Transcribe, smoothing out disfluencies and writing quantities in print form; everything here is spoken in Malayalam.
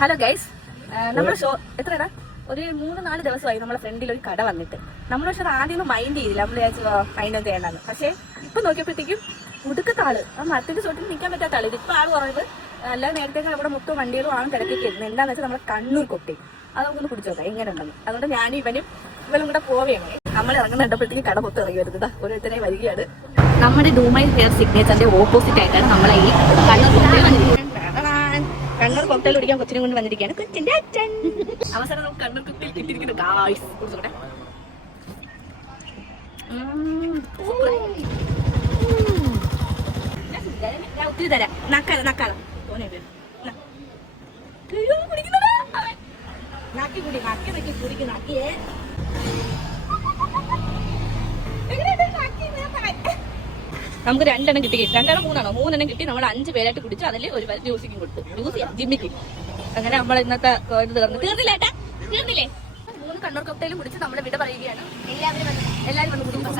ഹലോ ഗൈസ്, നമ്മുടെ ഷോ എത്രടാ ഒരു 3-4 ദിവസമായി നമ്മളെ ഫ്രണ്ടിൽ ഒരു കട വന്നിട്ട്. നമ്മൾ പക്ഷെ അത് ആദ്യം മൈൻഡ് ചെയ്തില്ല, നമ്മൾ മൈൻഡ് ചെയ്യണമെന്ന്. പക്ഷെ ഇപ്പൊ നോക്കിയപ്പോഴത്തേക്കും മുടുക്കത്തെ ആള് ആ മരത്തിന്റെ ചോട്ടിൽ നിൽക്കാൻ പറ്റാത്ത ആള് ഇപ്പൊ ആള് പറഞ്ഞത്. അല്ലാതെ നേരത്തേക്ക് അവിടെ മൊത്തം വണ്ടികളും ആണ് തിരക്കിയിരുന്നു. എന്താണെന്ന് വെച്ചാൽ നമ്മളെ കണ്ണൂർ കൊട്ടി അത് നമുക്കൊന്ന് കുടിച്ചു നോക്കാം എങ്ങനെ ഉണ്ടെന്ന്. അതുകൊണ്ട് ഞാനും ഇവനും കൂടെ പോവുകയാണ്. നമ്മൾ ഇറങ്ങുന്നുണ്ടപ്പോഴത്തേക്കും കട മൊത്തം ഇറങ്ങി വരുന്നത് ഓരോരുത്തരെ വരികയാണ്. നമ്മുടെ ഡൂമൈ ഹെയർ സിഗ്നേച്ചറിന്റെ ഓപ്പോസിറ്റ് ആയിട്ടാണ് നമ്മളെ ഈ കണ്ണൂർ കൊട്ടയിൽ വന്നിരിക്കുന്നത്. കണ്ണൂർ കൊട്ടയിൽ കുടിക്കാൻ കൊച്ചിനെ കൊണ്ട് വന്നിരിക്കുകയാണ്. കൊച്ചിന്റെ അച്ഛൻ അവസരം നമുക്ക് കണ്ണൂർ കൊട്ടയിൽ കിട്ടിയിരിക്കുന്നു. ഗായ്സ് കുടിച്ചോട്ടെ. ഞാൻ ഒത്തിരി തരാം. നക്കാല തോനെ പേര് നാക്കി കുടി, നാക്കി നക്കി കുടിക്ക്, നാക്കിയേ. നമുക്ക് 2 എണ്ണം കിട്ടി, 2 3 എണ്ണം കിട്ടി. നമ്മൾ 5 പേരായിട്ട് കുടിച്ചു. അതിൽ ഒരു ജ്യൂസിക്കും കൊടുത്തു, ജ്യൂസ് ചെയ്യാം ജിമ്മിക്ക്. അങ്ങനെ നമ്മൾ ഇന്നത്തെ ഇത് തീർന്നില്ല ഏട്ടാ, തീർന്നില്ലേ? 3 കണ്ണൂർ കൊട്ടയിലും കുടിച്ച് നമ്മളെ വിട പറയുകയാണ്. എല്ലാവരും വന്ന് കുടിക്കും.